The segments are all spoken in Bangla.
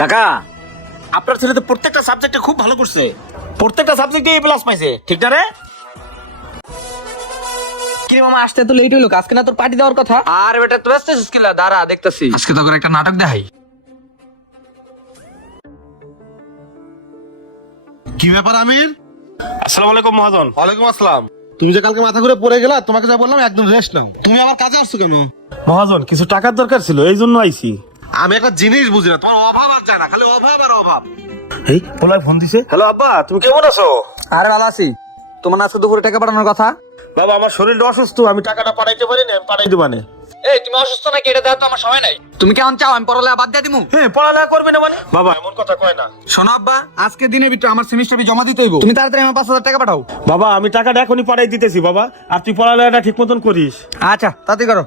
কাকা। আপনার ছেলে তো প্রত্যেকটা সাবজেক্টে খুব ভালো করছে। প্রত্যেকটা সাবজেক্টে এ প্লাস পাইছে ঠিক না রে? কিরে মামা আসতে তো লেট হইল আজকে না তোর পার্টি দেওয়ার কথা? আর বেটা তুই আসতেছিস কিলা দাঁড়া দেখতেছি। আজকে তোকে একটা নাটক দেখাই। কি ব্যাপার আমির? আসসালামু আলাইকুম মহাজন। ওয়ালাইকুম আসসালাম। তুমি যে কালকে মাথা ঘুরে পড়ে গেলা তোমাকে যা বললাম একদম রেস্ট নাও। তুমি আমার কাজে আসছো কেন? মহাজন কিছু টাকার দরকার ছিল এই জন্য আইছি। আমি একটা জিনিস বুঝি না তোমার অভাব আর যায় না খালি অভাব আর অভাব। এই পোলায় ফোন দিছে। হ্যালো আব্বা তুমি কেমন আছো? আরে ভালো আছি। তোমার না আজকে দুপুরে টাকা পাঠানোর কথা? বাবা আমার শরীরটা অসুস্থ আমি টাকাটা পাঠাইতে পারি না আমি পাঠাই দিবানে এই তুমি অসুস্থ নাকি? এটা দেওয়ার তো আমার সময় নাই। তুমি কেমন চাও? আমি পড়ালেখা বাদ দিয়ে দিমু। হ্যাঁ পড়ালেখা করবে না মানে। বাবা এমন কথা কয় না। শোনো আব্বা আজকে দিনের ভিতরে আমার সেমিস্টার ফি জমা দিতে হইব। তুমি তাড়াতাড়ি আমার পাঁচ হাজার টাকা পাঠাও। বাবা আমি টাকাটা এখনই পাঠাই দিতেছি বাবা। আর তুই পড়ালেখাটা ঠিক মতন করিস। আচ্ছা তাড়াতাড়ি করো।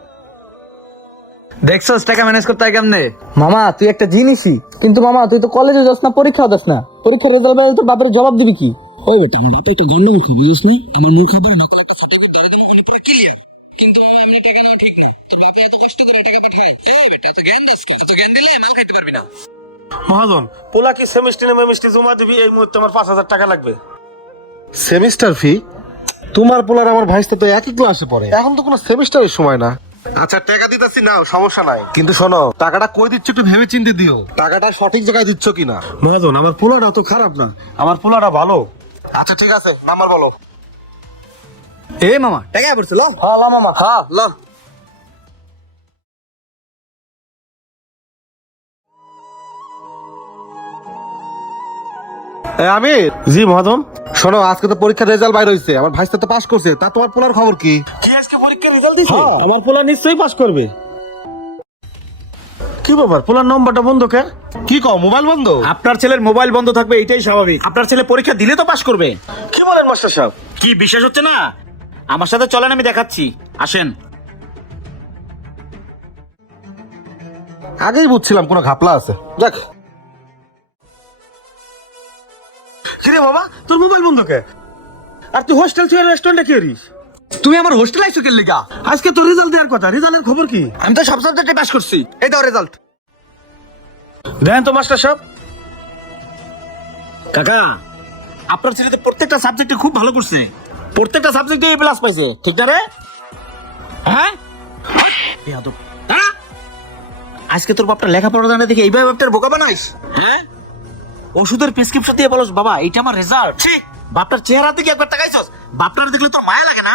দেখছ টাকা ম্যানেজ করতে হয় কেমনে? মামা তুই একটা জিনিসই। কিন্তু মামা তুই তো কলেজে যাস না পরীক্ষা দাস না। পরীক্ষার রেজাল্ট বেরোলে তোর বাপের জবাব দিবি কি? বেটা একটা গন্ডগোল খাবি বুঝিস না? আমার মুখ হবে না মহাজন পোলা কি সেমিস্টার মেমিস্টার জমা দিবি? এই মুহূর্তে আমার পাঁচ হাজার টাকা লাগবে। সেমিস্টার ফি তোমার পোলার আমার ভাইস্তে তো একই ক্লাসে পড়ে। এখন তো কোনো সেমিস্টারের সময় না। আচ্ছা টাকা দিতেছি নাও সমস্যা নাই। কিন্তু শোনো টাকাটা কই দিচ্ছ একটু ভেবে চিন্তে দিও। টাকাটা সঠিক জায়গায় দিচ্ছ কিনা? মহাজন আমার পোলাটা তো খারাপ না। আমার পোলাটা ভালো। আচ্ছা ঠিক আছে নাম্বার বলো। এ মামা টাকা পড়ছে ল। হ্যাঁ লা মামা হ্যাঁ ল। আমির? জি মহাজন। শোনো আজকে তো পরীক্ষার রেজাল্ট বাইর হয়েছে আমার ভাইস্তে তো পাস করছে। তা তোমার পোলার খবর কি? কি আজকে পরীক্ষার রেজাল্ট দিছে? আমার পোলা নিশ্চয়ই পাস করবে। কি ব্যাপার? পোলার নম্বরটা বন্ধ কে? কি কও মোবাইল বন্ধ? আপনার ছেলের মোবাইল বন্ধ থাকবে এটাই স্বাভাবিক। আপনার ছেলে পরীক্ষা দিলে তো পাশ করবে। কি বলেন মাস্টার সাহেব? কি বিশ্বাস হচ্ছে না? আমার সাথে চলেন আমি দেখাচ্ছি। আসেন। আগেই বুঝছিলাম কোনো ঘাপলা আছে। যাক কিরে বাবা তোর মোবাইল বন্ধ কে? আর তুই হোস্টেল থেকে রেস্টুরেন্টে কি করিস? তুমি আমার হোস্টেল আইছো কেন লিগা? আজকে তো রেজাল্ট দেওয়ার কথা রেজাল্টের খবর কি? আমি তো সব সাবজেক্টে পাস করছি। এই দাও রেজাল্ট দেন তো মাস্টার সাহেব। কাকা আপনার ছেলে তো প্রত্যেকটা সাবজেক্টে খুব ভালো করছে। প্রত্যেকটা সাবজেক্টে এ প্লাস পাইছে ঠিক না রে? হ্যাঁ? হ্যাঁ? আজকে তোর বাপটা লেখাপড়া জানা দেখে এইভাবে বাপটার বোকা বানাইস। হ্যাঁ? ওষুধের প্রেসক্রিপশন দিয়ে বলস বাবা এইটা আমার রেজাল্ট বাপটার চেহারা থেকে একবার তাকাইছস? বাপটার দেখলে তোর মায়া লাগে না?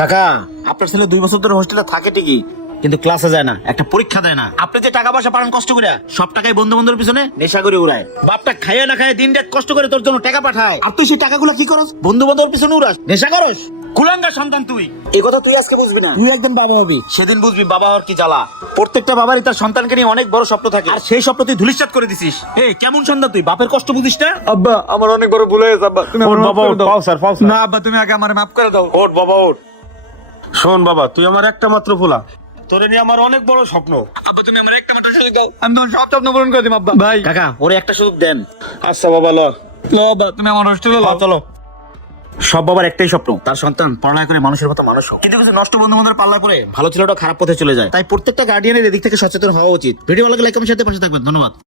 কাকা আপনার ছেলে দুই বছর ধরে হোস্টেলে থাকে ঠিকই কিন্তু ক্লাসে যায় না একটা পরীক্ষা দেয় না। আপনি যে টাকা পয়সা পাঠান কষ্ট করে সব টাকাই বন্ধু বান্ধবের পিছনে? নেশা করে উড়ায়। বাপটা খাইয়া না খায় দিন রাত কষ্ট করে তোর জন্য টাকা পাঠায়। আর তুই সেই টাকাগুলো কি করস? বন্ধু বান্ধবের পিছনে উড়াস। নেশা করস? কুলাঙ্গা সন্তান তুই। এই কথা তুই আজকে বুঝবি না। তুই একদিন বাবা হবি। সেদিন বুঝবি বাবা হওয়ার কি জ্বালা। প্রত্যেকটা বাবারই তার সন্তানকে নিয়ে অনেক বড় স্বপ্ন থাকে। আর সেই স্বপ্ন তুই ধুলিশ্বাত করে দিছিস। এই কেমন সন্তান তুই? বাপের কষ্ট বুঝিস না? আব্বা আমার অনেক বড় ভুল হয়েছে আব্বা। তুমি আমার বাবা ওঠ দাও। পাও স্যার পাও স্যার। না আব্বা তুমি আগে আমার মাফ করে দাও। ওঠ বাবা ওঠ। শোন বাবা তুই আমার একটা মাত্র ফোলা তোরে নিয়ে আমার অনেক বড় স্বপ্ন। আব্বা তুমি আমার একটা মাত্র সুযোগ দাও। আমি তোমার সব স্বপ্ন পূরণ করে দিম আব্বা। ভাই। কাকা ওরে একটা সুযোগ দেন। আচ্ছা বাবা ল। লো আব্বা তুমি আমার হোস্টেলে হ্যাঁ, চলো। সব বাবার একটাই স্বপ্ন। তার সন্তান পড়ালেখা করে মানুষের মতো মানুষ হোক। কিন্তু কিছু নষ্ট বন্ধু বান্ধবের পাল্লা পরে ভালো ছেলেটা খারাপ পথে চলে যায়। তাই প্রত্যেকটা গার্ডিয়ানের এদিক থেকে সচেতন হওয়া উচিত। ভিডিও ভালো লাগলে লাইক কমেন্ট সাথে পাশে থাকবেন। ধন্যবাদ।